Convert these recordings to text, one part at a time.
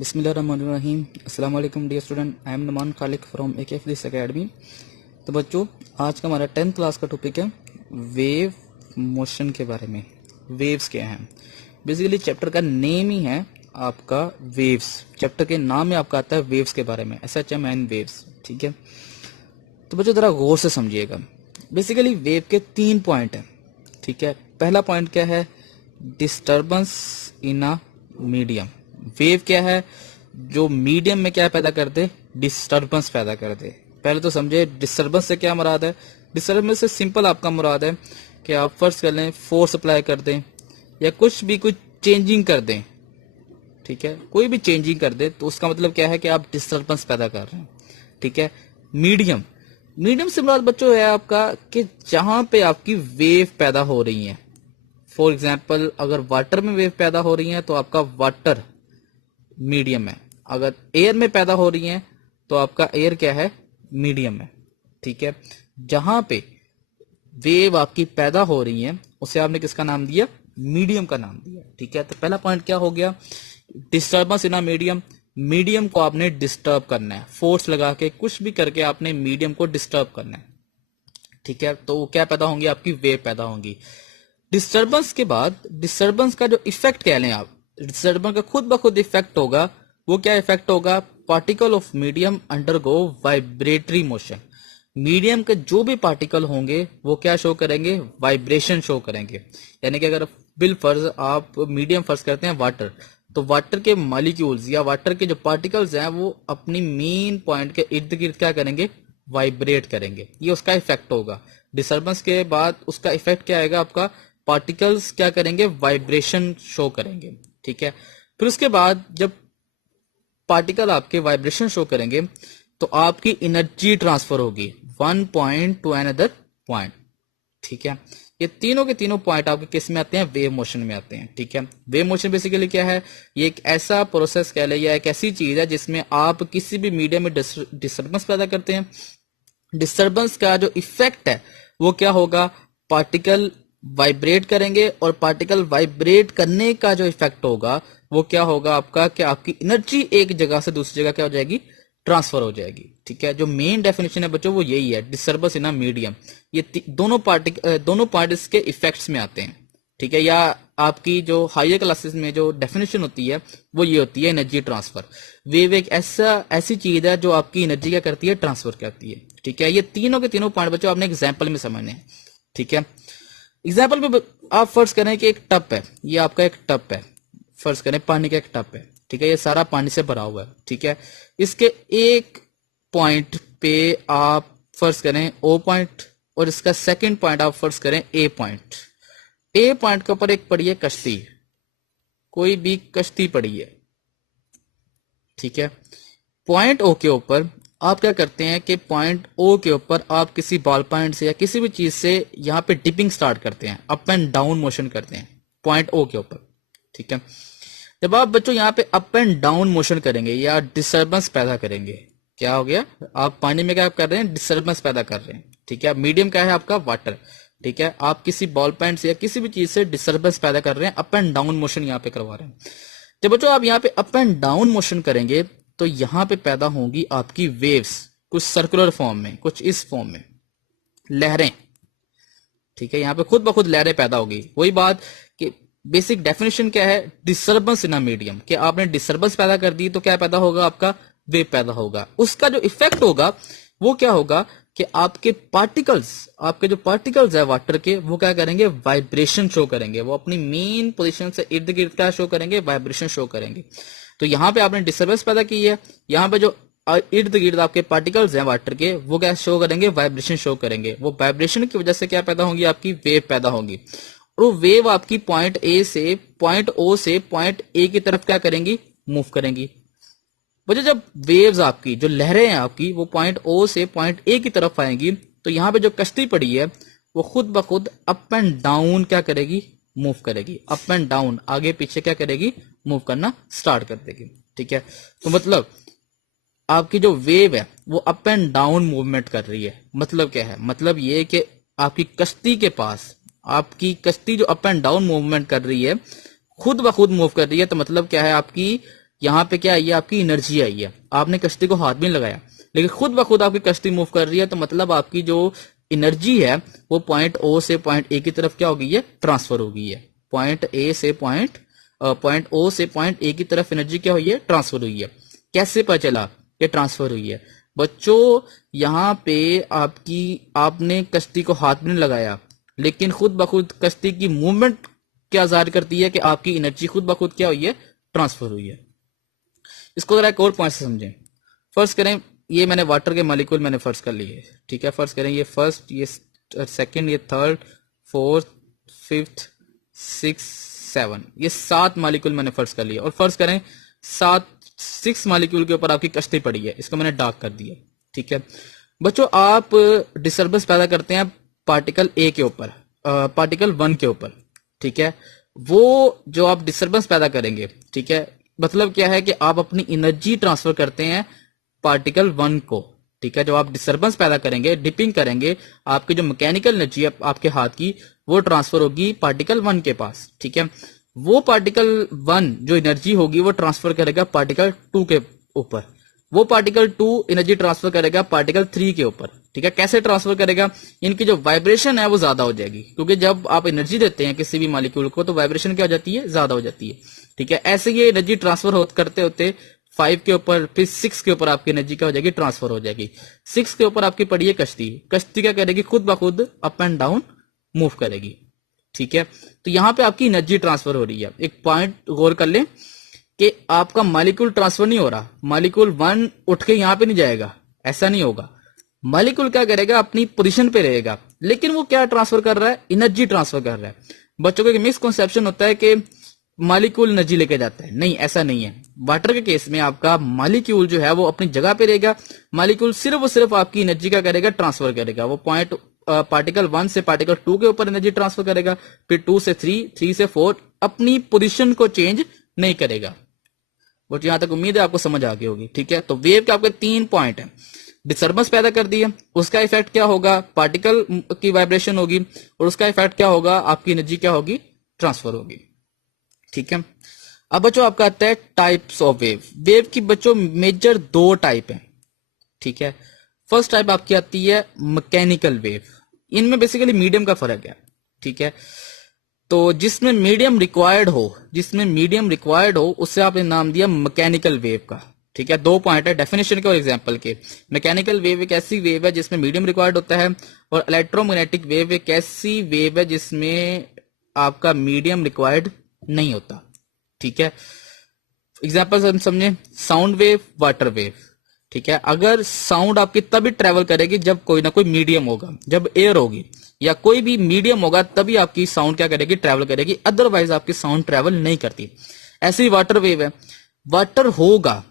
बिस्मिल्लाहिर्रहमानिर्रहीम। अस्सलाम वालेकुम dear student, I am Numan Khaliq from AKF this academy. तो बच्चों, आज का हमारा 10th क्लास का टॉपिक है वेव मोशन के बारे में। वेव्स क्या हैं? बेसिकली चैप्टर का नेम ही है आपका वेव्स। चैप्टर के नाम में आपका आता है वेव्स के बारे में, SHMN वेव्स। ठीक है, तो बच्चों जरा गौर से समझिएगा। बेसिकली वेव के 3 पॉइंट हैं। ठीक है, पहला पॉइंट क्या है? Disturbance in a medium. Wave क्या है? जो मीडियम में क्या पैदा कर दे? डिस्टर्बेंस पैदा कर दे। पहले तो समझे डिस्टर्बेंस से क्या मुराद है। डिस्टर्बेंस से सिंपल आपका मुराद है कि आप फर्स्ट कर लें फोर्स अप्लाई कर दें या कुछ चेंजिंग कर दें। ठीक है, कोई भी चेंजिंग कर दे तो उसका मतलब क्या है कि आप डिस्टर्बेंस पैदा कर रहे हैं। ठीक है, मीडियम मीडियम से मुराद बच्चों है आपका कि जहां पे आपकी वेव पैदा हो रही है। फॉर एग्जाम्पल, अगर वाटर में वेव पैदा हो रही है तो आपका वाटर मीडियम है। अगर एयर में पैदा हो रही है तो आपका एयर क्या है? मीडियम है। ठीक है, जहां पे वेव आपकी पैदा हो रही है उसे आपने किसका नाम दिया? मीडियम का नाम दिया। ठीक है, तो पहला पॉइंट क्या हो गया? Disturbance in a medium. Medium को आपने डिस्टर्ब करना है, फोर्स लगा के कुछ भी करके आपने मीडियम को डिस्टर्ब करना है। ठीक है, तो क्या पैदा होंगी? आपकी वेव पैदा होंगी। डिस्टर्बेंस के बाद डिस्टर्बेंस का जो इफेक्ट कह लें आप, डिस्टर्बेंस का खुद ब खुद इफेक्ट होगा। वो क्या इफेक्ट होगा? Particle of medium undergo vibratory motion. Medium के जो भी पार्टिकल होंगे वो क्या शो करेंगे? वाइब्रेशन शो करेंगे। यानी कि अगर बिल फर्ज आप मीडियम फर्ज करते हैं वाटर, तो वाटर के मॉलिक्यूल्स या वाटर के जो पार्टिकल्स हैं वो अपनी मेन पॉइंट के इर्द गिर्द क्या करेंगे? वाइब्रेट करेंगे। ये उसका इफेक्ट होगा। डिस्टर्बेंस के बाद उसका इफेक्ट क्या आएगा? आपका पार्टिकल्स क्या करेंगे? वाइब्रेशन शो करेंगे। ठीक है, फिर उसके बाद जब पार्टिकल आपके वाइब्रेशन शो करेंगे तो आपकी एनर्जी ट्रांसफर होगी one point two another point. ठीक है, ये तीनों के तीनों पॉइंट आपके किस में आते हैं? वेव मोशन में आते हैं। ठीक है, वेव मोशन बेसिकली क्या है? ये एक ऐसा प्रोसेस कह ले या एक ऐसी चीज है जिसमें आप किसी भी मीडियम में डिस्टर्बेंस पैदा करते हैं। डिस्टर्बेंस का जो इफेक्ट है वो क्या होगा? पार्टिकल वाइब्रेट करेंगे और पार्टिकल वाइब्रेट करने का जो इफेक्ट होगा वो क्या होगा आपका? कि आपकी एनर्जी एक जगह से दूसरी जगह क्या हो जाएगी? ट्रांसफर हो जाएगी। ठीक है, जो मेन डेफिनेशन है बच्चों वो यही है, डिस्टर्बेंस इन अ मीडियम। ये दोनों पार्ट इसके इफेक्ट्स में आते हैं। ठीक है, या आपकी जो हायर क्लासेस में जो डेफिनेशन होती है वो ये होती है एनर्जी ट्रांसफर। वेव एक ऐसी चीज है जो आपकी एनर्जी क्या करती है? ट्रांसफर करती है। ठीक है, ये तीनों के तीनों पॉइंट बच्चों आपने एग्जाम्पल में समझने हैं। ठीक है, एग्जाम्पल में आप फर्ज करें कि एक टप है, ये आपका एक टप है। फर्ज करें पानी का एक टप है। ठीक है, ये सारा पानी से भरा हुआ है। ठीक है, इसके एक पॉइंट पे आप फर्ज करें O पॉइंट और इसका सेकंड पॉइंट आप फर्ज करें A पॉइंट। A पॉइंट के ऊपर एक पड़ी है कश्ती, कोई भी कश्ती पड़ी है। ठीक है, पॉइंट O के ऊपर आप क्या करते हैं कि पॉइंट O के ऊपर आप किसी बॉल पॉइंट से या किसी भी चीज से यहां पे डिपिंग स्टार्ट करते हैं, अप एंड डाउन मोशन करते हैं पॉइंट O के ऊपर। ठीक है, जब आप बच्चों यहाँ पे अप एंड डाउन मोशन करेंगे या डिस्टर्बेंस पैदा करेंगे, क्या हो गया? आप पानी में क्या कर रहे हैं? डिस्टर्बेंस पैदा कर रहे हैं। ठीक है, मीडियम क्या है आपका? वाटर। ठीक है, आप किसी बॉल पॉइंट से या किसी भी चीज से डिस्टर्बेंस पैदा कर रहे हैं, अप एंड डाउन मोशन यहाँ पे करवा रहे हैं। जब बच्चों आप यहाँ पे अप एंड डाउन मोशन करेंगे तो यहाँ पे पैदा होंगी आपकी वेव्स, कुछ सर्कुलर फॉर्म में, कुछ इस फॉर्म में, लहरें। ठीक है, यहाँ पे खुद ब खुद लहरें पैदा होगी। वही बात कि बेसिक डेफिनेशन क्या है? Disturbance in a medium. कि आपने डिस्टर्बेंस पैदा कर दी तो क्या पैदा होगा? आपका वेव पैदा होगा। उसका जो इफेक्ट होगा वो क्या होगा? कि आपके जो पार्टिकल्स है वाटर के, वो क्या करेंगे? वाइब्रेशन शो करेंगे। वो अपनी मेन पोजीशन से इर्द गिर्द क्या शो करेंगे? वाइब्रेशन शो करेंगे। तो यहाँ पे आपने डिस्टर्बेंस पैदा की है, यहाँ पे जो इर्द गिर्द आपके पार्टिकल्स हैं वाटर के, वो क्या शो करेंगे? वाइब्रेशन शो करेंगे। वो वाइब्रेशन की वजह से क्या पैदा होंगी? आपकी वेव पैदा होगी। और वो वेव आपकी पॉइंट O से पॉइंट A की तरफ क्या करेंगी? मूव करेंगी। वजह जब वेव्स आपकी जो लहरें हैं आपकी वो पॉइंट O से पॉइंट A की तरफ आएंगी तो यहाँ पे जो कश्ती पड़ी है वो खुद ब खुद अप एंड डाउन क्या करेगी? मूव करेगी। अप एंड डाउन, आगे पीछे क्या करेगी? मूव करना स्टार्ट कर देगी। ठीक है, तो मतलब आपकी जो वेव है वो अप एंड डाउन मूवमेंट कर रही है। मतलब क्या है? मतलब ये कि आपकी कश्ती के पास, आपकी कश्ती जो अप एंड डाउन मूवमेंट कर रही है, खुद ब खुद मूव कर रही है, तो मतलब क्या है? आपकी यहाँ पे क्या आई है, आपकी एनर्जी आई है, आपने कश्ती को हाथ भी नहीं लगाया, लेकिन खुद ब खुद आपकी कश्ती मूव कर रही है, तो मतलब आपकी जो एनर्जी है वो पॉइंट ओ से पॉइंट ए की तरफ क्या हो गई है, ट्रांसफर हो गई है। पॉइंट ओ से पॉइंट ए की तरफ एनर्जी क्या हुई है, ट्रांसफर हुई है। कैसे पता चला ये ट्रांसफर हुई है? बच्चों यहाँ पे आपने कश्ती को हाथ में नहीं लगाया, लेकिन खुद ब खुद कश्ती की मूवमेंट क्या जाहिर करती है कि आपकी एनर्जी खुद ब खुद क्या हुई है, ट्रांसफर हुई है। इसको जरा एक और पॉइंट से समझें। फर्स्ट करें, ये मैंने वाटर के मॉलिक्यूल मैंने फर्स्ट कर लिए, ठीक है। फर्स्ट करें ये फर्स्ट, ये सेकंड, ये third, fourth, fifth, six, seven, ये 7 मॉलिक्यूल मैंने फर्स्ट कर लिया। और फर्स्ट करें 6 मॉलिक्यूल के ऊपर आपकी कश्ती पड़ी है, इसको मैंने डार्क कर दिया, ठीक है। बच्चों आप डिस्टर्बेंस पैदा करते हैं पार्टिकल ए के ऊपर, पार्टिकल 1 के ऊपर, ठीक है। वो जो आप डिस्टर्बेंस पैदा करेंगे, ठीक है, मतलब क्या है कि आप अपनी एनर्जी ट्रांसफर करते हैं पार्टिकल 1 को, ठीक है। जो आप डिस्टर्बेंस पैदा करेंगे, डिपिंग करेंगे, आपकी जो मैकेनिकल एनर्जी है आपके हाथ की, वो ट्रांसफर होगी पार्टिकल 1 के पास, ठीक है। वो पार्टिकल 1 जो एनर्जी होगी वो ट्रांसफर करेगा पार्टिकल 2 के ऊपर, वो पार्टिकल 2 एनर्जी ट्रांसफर करेगा पार्टिकल 3 के ऊपर, ठीक है। कैसे ट्रांसफर करेगा? इनकी जो वाइब्रेशन है वो ज्यादा हो जाएगी, क्योंकि जब आप एनर्जी देते हैं किसी भी मॉलिक्यूल को तो वाइब्रेशन क्या हो जाती है, ज्यादा हो जाती है, ठीक है। ऐसे ये एनर्जी ट्रांसफर करते होते 5 के ऊपर, फिर 6 के ऊपर आपकी एनर्जी क्या हो जाएगी, ट्रांसफर हो जाएगी। 6 के ऊपर आपकी पड़ी है कश्ती, कश्ती क्या करेगी, खुद ब खुद अप एंड डाउन मूव करेगी, ठीक है। तो यहां पे आपकी एनर्जी ट्रांसफर हो रही है। एक पॉइंट गौर कर लें कि आपका मॉलिक्यूल ट्रांसफर नहीं हो रहा, मॉलिक्यूल 1 उठ के यहां पे नहीं जाएगा, ऐसा नहीं होगा। मॉलिक्यूल क्या करेगा, अपनी पोजीशन पे रहेगा, लेकिन वो क्या ट्रांसफर कर रहा है, एनर्जी ट्रांसफर कर रहा है। बच्चों को एक मिसकंसेप्शन होता है कि मॉलिक्यूल एनर्जी लेके जाता है, नहीं, ऐसा नहीं है। वाटर के केस में आपका मॉलिक्यूल जो है वो अपनी जगह पे रहेगा, मॉलिक्यूल सिर्फ और सिर्फ आपकी एनर्जी का करेगा, ट्रांसफर करेगा। वो पॉइंट पार्टिकल 1 से पार्टिकल 2 के ऊपर एनर्जी ट्रांसफर करेगा, फिर 2 से 3, 3 से 4, अपनी पोजीशन को चेंज नहीं करेगा। बट यहां तक उम्मीद है आपको समझ आ गई होगी, ठीक है। तो वेव के आपके 3 पॉइंट है। डिस्टर्बेंस पैदा कर दी है, उसका इफेक्ट क्या होगा, पार्टिकल की वाइब्रेशन होगी, और उसका इफेक्ट क्या होगा, आपकी एनर्जी क्या होगी, ट्रांसफर होगी, ठीक है। अब बच्चों आपका आता है टाइप्स ऑफ वेव। वेव की बच्चों मेजर 2 टाइप है, ठीक है। फर्स्ट टाइप आपकी आती है मैकेनिकल वेव। इनमें बेसिकली मीडियम का फर्क है, ठीक है। तो जिसमें मीडियम रिक्वायर्ड हो, उससे आपने नाम दिया मैकेनिकल वेव का, ठीक है। 2 पॉइंट है डेफिनेशन के और एग्जांपल के। मैकेनिकल वेव एक ऐसी वेव है जिसमें मीडियम रिक्वायर्ड होता है, और इलेक्ट्रोमैग्नेटिक वेव एक ऐसी वेव है जिसमें आपका मीडियम रिक्वायर्ड नहीं होता, ठीक है। एग्जांपल हम समझे, साउंड वेव, वाटर वेव, ठीक है। अगर साउंड आपकी तभी ट्रेवल करेगी जब कोई ना कोई मीडियम होगा, जब एयर होगी या कोई भी मीडियम होगा, तभी आपकी साउंड क्या करेगी, ट्रेवल करेगी, अदरवाइज आपकी साउंड ट्रेवल नहीं करती। ऐसी वाटर वेव है, वाटर होगा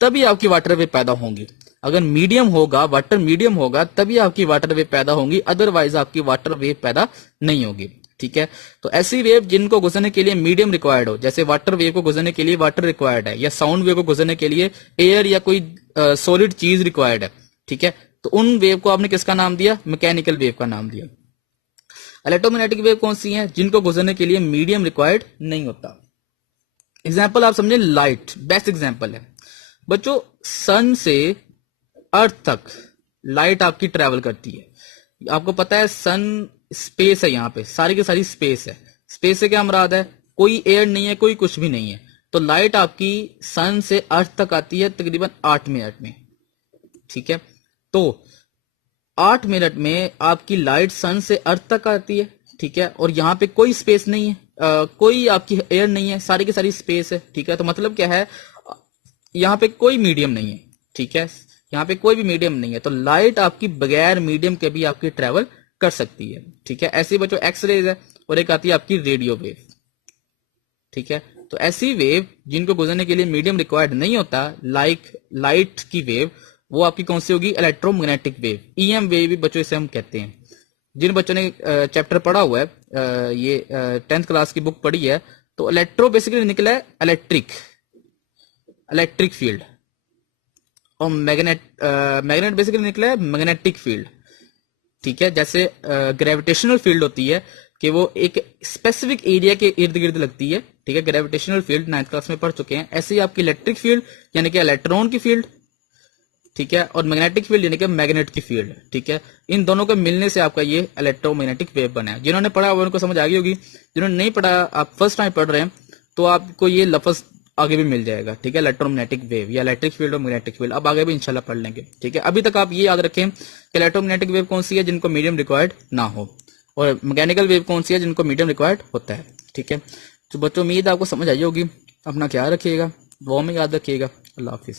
तभी आपकी वाटर वेव पैदा होंगी। अगर मीडियम होगा, वाटर मीडियम होगा, तभी आपकी वाटर वेव पैदा होंगी, अदरवाइज आपकी वाटर वेव पैदा नहीं होगी, ठीक है। तो ऐसी वेव जिनको गुजरने के लिए मीडियम रिक्वायर्ड हो, जैसे वाटर वेव को गुजरने के लिए वाटर रिक्वायर्ड है, या साउंड वेव को गुजरने के लिए एयर या कोई सॉलिड चीज रिक्वायर्ड है, ठीक है। तो उन वेव को आपने किसका नाम दिया, मैकेनिकल वेव का नाम दिया। इलेक्ट्रोमैग्नेटिक वेव कौन सी है, जिनको गुजरने के लिए मीडियम रिक्वायर्ड नहीं होता। एग्जाम्पल आप समझे, लाइट बेस्ट एग्जाम्पल है। बच्चों सन से अर्थ तक लाइट आपकी ट्रेवल करती है। आपको पता है सन स्पेस है, यहाँ पे सारी की सारी स्पेस है। स्पेस से क्या मुराद है, कोई एयर नहीं है, कोई कुछ भी नहीं है। तो लाइट आपकी सन से अर्थ तक आती है तकरीबन 8 मिनट में, ठीक है। तो 8 मिनट में आपकी लाइट सन से अर्थ तक आती है, ठीक है। और यहाँ पे कोई स्पेस नहीं है, कोई आपकी एयर नहीं है, सारी की सारी स्पेस है, ठीक है। तो मतलब क्या है, यहाँ पे कोई मीडियम नहीं है, ठीक है। यहाँ पे कोई भी मीडियम नहीं है, तो लाइट आपकी बगैर मीडियम के भी आपकी ट्रेवल कर सकती है, ठीक है। ऐसी बच्चों एक्स रेज है, और एक आती है आपकी रेडियो वेव, ठीक है। तो ऐसी वेव जिनको गुजरने के लिए मीडियम रिक्वायर्ड नहीं होता, लाइक लाइट की वेव, वो आपकी कौन सी होगी, इलेक्ट्रोमैग्नेटिक वेव, ईएम वेव भी बच्चों इसे हम कहते हैं। जिन बच्चों ने चैप्टर पढ़ा हुआ है, ये 10th क्लास की बुक पढ़ी है, तो इलेक्ट्रो बेसिकली निकला है इलेक्ट्रिक फील्ड, और मैग्नेट बेसिकली निकला है मैग्नेटिक फील्ड, ठीक है। जैसे ग्रेविटेशनल फील्ड होती है कि वो एक स्पेसिफिक एरिया के इर्द गिर्द लगती है, ठीक है, ग्रेविटेशनल फील्ड 9th क्लास में पढ़ चुके हैं। ऐसे ही आपकी इलेक्ट्रिक फील्ड यानी कि इलेक्ट्रॉन की फील्ड, ठीक है, और मैग्नेटिक फील्ड यानी कि मैग्नेट की फील्ड, ठीक है, इन दोनों के मिलने से आपका ये इलेक्ट्रोमैग्नेटिक वेव बना है। जिन्होंने पढ़ा हुआ उनको समझ आ गई होगी, जिन्होंने नहीं पढ़ा, आप फर्स्ट टाइम पढ़ रहे हैं, तो आपको ये लफ्ज आगे भी मिल जाएगा, ठीक है, इलेक्ट्रोमैग्नेटिक वेव या इलेक्ट्रिक फील्ड और मैग्नेटिक फील्ड, अब आगे भी इंशाल्लाह पढ़ लेंगे, ठीक है। अभी तक आप ये याद रखें कि इलेक्ट्रोमैग्नेटिक वेव कौन सी है, जिनको मीडियम रिक्वायर्ड ना हो, और मैकेनिकल वेव कौन सी है, जिनको मीडियम रिक्वायर्ड होता है, ठीक है। तो बच्चों, उम्मीद आपको समझ आई होगी। अपना ख्याल रखिएगा, दुआ में याद रखिएगा। अल्लाह हाफिज।